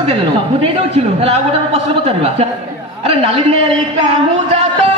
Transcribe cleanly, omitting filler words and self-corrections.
ପଚାରି ଦେଲେ ସବୁ ଦେଇ ଦଉଛୁ ତାହେଲେ ଆଉ ଗୋଟେ ପ୍ରଶ୍ନ ପଚାରିବା ଆରେ ନାଲି ନେଳି କାହୁଁ ଜାତ